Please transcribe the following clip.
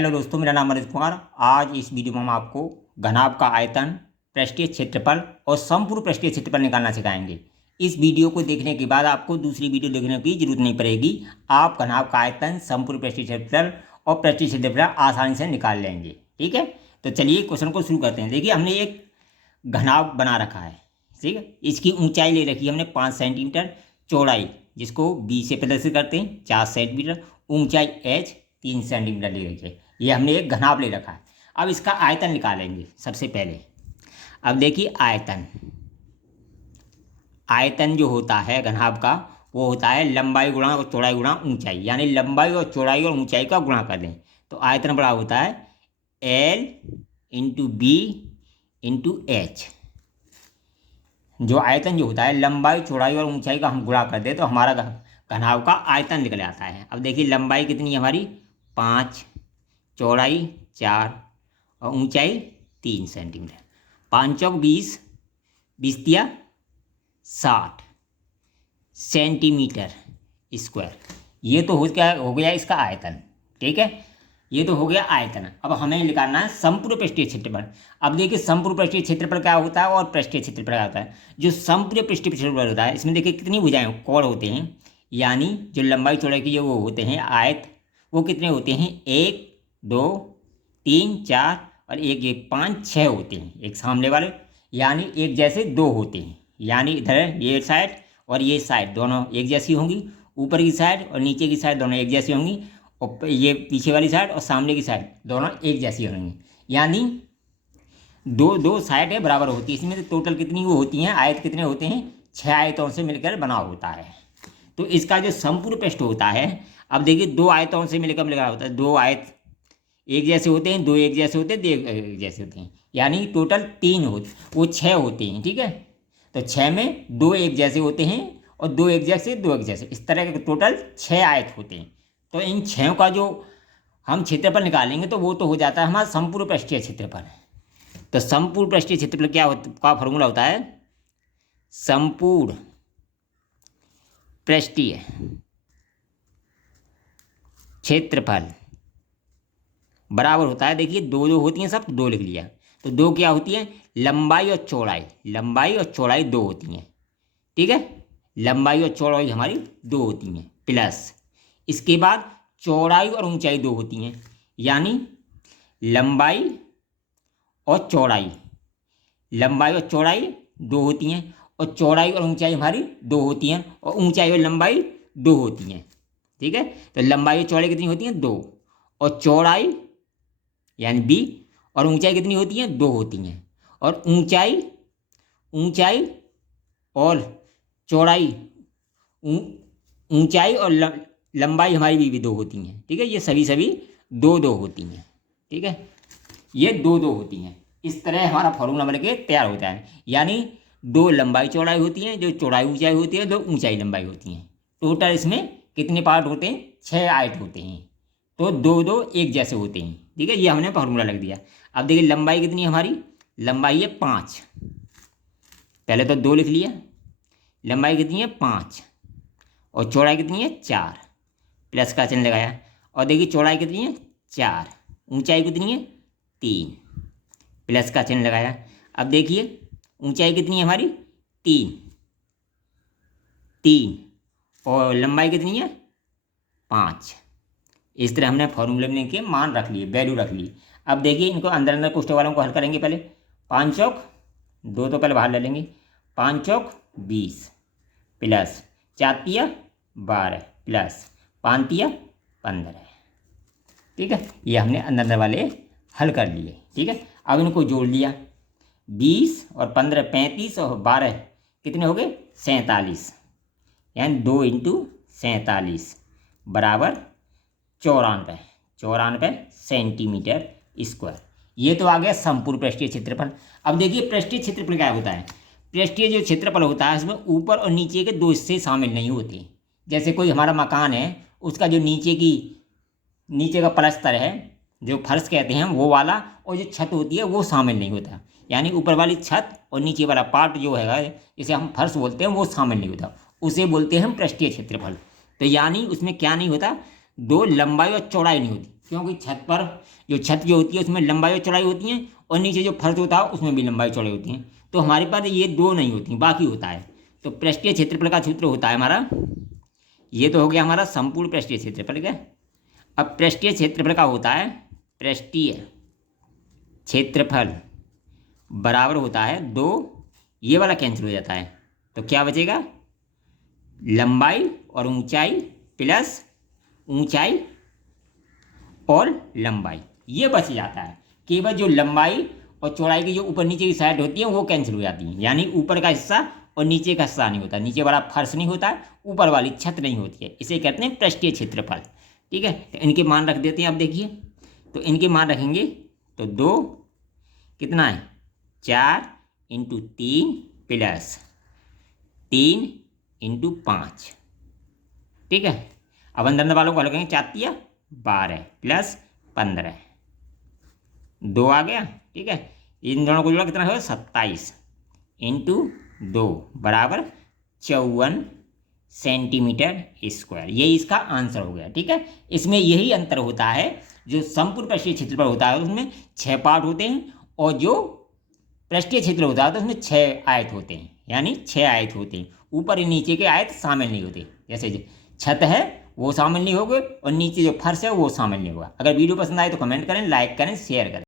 Hello दोस्तों, मेरा नाम अनिल कुमार। आज इस वीडियो में हम आपको घनाभ का आयतन, पृष्ठीय क्षेत्रफल और संपूर्ण पृष्ठीय क्षेत्रफल निकालना सिखाएंगे। इस वीडियो को देखने के बाद आपको दूसरी वीडियो देखने की जरूरत नहीं पड़ेगी। आप घनाभ का आयतन, संपूर्ण पृष्ठीय क्षेत्रफल और पृष्ठीय क्षेत्रफल आसानी से निकाल लेंगे। ठीक है, तो चलिए क्वेश्चन को शुरू करते हैं। देखिए, हमने एक घनाभ बना रखा है। ठीक है, इसकी ऊंचाई ले रखी है हमने 5 सेंटीमीटर, चौड़ाई जिसको बी से प्रदर्शित करते हैं 4 सेंटीमीटर, ऊंचाई h 3 सेंटीमीटर ले रखी है। ये हमने एक घनाभ ले रखा है। अब इसका आयतन निकालेंगे सबसे पहले। अब देखिए, आयतन जो होता है घनाभ का, वो होता है लंबाई गुणा और चौड़ाई गुणा ऊंचाई, यानी लंबाई और चौड़ाई और ऊंचाई का गुणा कर दें तो आयतन बड़ा होता है L into B into H. जो आयतन जो होता है लंबाई, चौड़ाई और ऊंचाई का हम गुणा कर दें तो हमारा घनाभ का आयतन निकल आता है। अब देखिए, लंबाई कितनी है हमारी 5, चौड़ाई 4 और ऊंचाई 3 सेंटीमीटर। 5 चौक 20, 20 तिया 60 सेंटीमीटर स्क्वायर। ये तो हो गया इसका आयतन। ठीक है, ये तो हो गया आयतन। अब हमें निकालना है संपूर्ण पृष्ठीय क्षेत्रफल। अब देखिए, संपूर्ण पृष्ठीय क्षेत्रफल क्या होता है और पृष्ठीय क्षेत्रफल क्या होता है। जो संपूर्ण पृष्ठीय क्षेत्रफल होता है, इसमें देखिए कितनी भुजाएं, कोण होते हैं, यानी जो लंबाई चौड़ाई की जो वो होते हैं आयत, वो कितने होते हैं 1 2 3 4 और एक 5 6 होते हैं एक सामने वाले, यानी एक जैसे 2 होते हैं। यानी इधर ये साइड और ये साइड दोनों एक जैसी होंगी, ऊपर की साइड और नीचे की साइड दोनों एक जैसी होंगी, और ये पीछे वाली साइड और सामने की साइड दोनों एक जैसी होंगी। यानी दो साइड है बराबर होती है। इसमें तो टोटल कितनी वो होती हैं, आयत कितने होते हैं, 6 आयतों से मिलकर बना होता है। तो इसका जो संपूर्ण पृष्ठ होता है, अब देखिए 2 आयतों से मिलकर होता है। 2 आयत एक जैसे होते हैं, 2 एक जैसे होते हैं, 2 एक जैसे होते हैं, यानी टोटल 3 होते, वो 6 होते हैं। ठीक है, तो 6 में 2 एक जैसे होते हैं और 2 एक जैसे, 2 एक जैसे, इस तरह के टोटल 6 आयत होते हैं। तो इन 6 का जो हम क्षेत्रफल निकालेंगे तो वो तो हो जाता है हमारा संपूर्ण पृष्ठीय क्षेत्रफल। तो संपूर्ण पृष्ठीय क्षेत्रफल क्या का फॉर्मूला होता है, संपूर्ण पृष्ठीय क्षेत्रफल बराबर होता है, देखिए 2 जो होती हैं, सब 2 लिख लिया। तो 2 क्या होती है, लंबाई और चौड़ाई, लंबाई और चौड़ाई 2 होती हैं। ठीक है, लंबाई और चौड़ाई हमारी 2 होती हैं, प्लस इसके बाद चौड़ाई और ऊंचाई 2 होती हैं, यानी लंबाई और चौड़ाई, लंबाई और चौड़ाई 2 होती हैं, और चौड़ाई और ऊंचाई हमारी 2 होती हैं, और ऊंचाई और लंबाई 2 होती हैं। ठीक है, तो लंबाई और चौड़ाई कितनी होती हैं, 2, और चौड़ाई यानी बी और ऊंचाई कितनी होती हैं, 2 होती हैं, और ऊंचाई और चौड़ाई, ऊंचाई और लंबाई हमारी भी 2 होती हैं। ठीक है, ये सभी 2 होती हैं। ठीक है, ये 2 होती हैं। इस तरह हमारा फॉर्मूला बन के तैयार होता है, यानी 2 लंबाई चौड़ाई होती हैं, जो चौड़ाई ऊंचाई होती है, 2 ऊंचाई लंबाई होती हैं। टोटल इसमें कितने पार्ट होते हैं, 6 आयत होते हैं, तो 2 एक जैसे होते हैं। ठीक है, ये हमने फार्मूला लग दिया। अब देखिए, लंबाई कितनी है हमारी, लंबाई है 5, पहले तो 2 लिख लिया, लंबाई कितनी है 5, और चौड़ाई कितनी है 4, प्लस का चिन्ह लगाया, और देखिए चौड़ाई कितनी है 4, ऊंचाई कितनी है 3, प्लस का चिन्ह लगाया। अब देखिए, ऊंचाई कितनी है हमारी 3 और लंबाई कितनी है 5। इस तरह हमने फॉर्मूले में के मान रख लिए, वैल्यू रख ली। अब देखिए, इनको अंदर अंदर कोष्ठक वालों को हल करेंगे। पहले 5 चौक 2 तो पहले बाहर ले लेंगे, 5 चौक 20 प्लस 4 तिया 12 प्लस 5 तिया 15। ठीक है, ये हमने अंदर अंदर वाले हल कर लिए। ठीक है, अब इनको जोड़ लिया, 20 और 15 35 और 12 कितने हो गए 47, यानी 2 इंटू 47 बराबर 94 सेंटीमीटर स्क्वायर। ये तो आ गया संपूर्ण पृष्ठीय क्षेत्रफल। अब देखिए, पृष्ठीय क्षेत्रफल क्या होता है। पृष्ठीय जो क्षेत्रफल होता है, इसमें ऊपर और नीचे के 2 हिस्से शामिल नहीं होते। जैसे कोई हमारा मकान है, उसका जो नीचे का पलस्तर है, जो फर्श कहते हैं वो वाला, और जो छत होती है वो शामिल नहीं होता। यानी ऊपर वाली छत और नीचे वाला पार्ट जो है, जिसे हम फर्श बोलते हैं, वो शामिल नहीं होता, उसे बोलते हैं हम पृष्ठीय क्षेत्रफल। तो यानी उसमें क्या नहीं होता, 2 लंबाई और चौड़ाई नहीं होती, क्योंकि छत पर छत जो होती है उसमें लंबाई और चौड़ाई होती है, और नीचे जो फर्श होता है उसमें भी लंबाई चौड़ाई होती है। तो हमारे पास ये दो नहीं होती, बाकी होता है। तो पृष्ठीय क्षेत्रफल का सूत्र होता है हमारा, ये तो हो गया हमारा संपूर्ण पृष्ठीय क्षेत्रफल, क्या। अब पृष्ठीय क्षेत्रफल का होता है, पृष्ठीय क्षेत्रफल बराबर होता है 2, ये वाला कैंसिल हो जाता है, तो क्या बचेगा, लंबाई और ऊंचाई प्लस ऊंचाई और लंबाई, ये बच जाता है। केवल जो लंबाई और चौड़ाई की जो ऊपर नीचे की साइड होती है वो कैंसिल हो जाती है, यानी ऊपर का हिस्सा और नीचे का हिस्सा नहीं होता, नीचे वाला फर्श नहीं होता, ऊपर वाली छत नहीं होती है, इसे कहते हैं पृष्ठीय क्षेत्रफल। ठीक है, तो इनके मान रख देते हैं। अब देखिए, तो इनके मान रखेंगे तो 2 कितना है, 4 × 3 प्लस 3 × 5। ठीक है, अब अंदर वालों को हल करेंगे, 4 × 12 प्लस 15, 2 आ गया। ठीक है, इन दोनों को जोड़ा कितना होगा, 27 × 2 बराबर 54 सेंटीमीटर स्क्वायर, यही इसका आंसर हो गया। ठीक है, इसमें यही अंतर होता है, जो संपूर्ण पृष्ठीय क्षेत्रफल होता है उसमें 6 पार्ट होते हैं, और जो पृष्ठीय क्षेत्र होता है तो उसमें 6 आयत होते हैं, यानी 6 आयत होते हैं, ऊपर और नीचे के आयत शामिल नहीं होते। जैसे छत है वो शामिल नहीं होगे, और नीचे जो फर्श है वो शामिल नहीं होगा। अगर वीडियो पसंद आए तो कमेंट करें, लाइक करें, शेयर करें।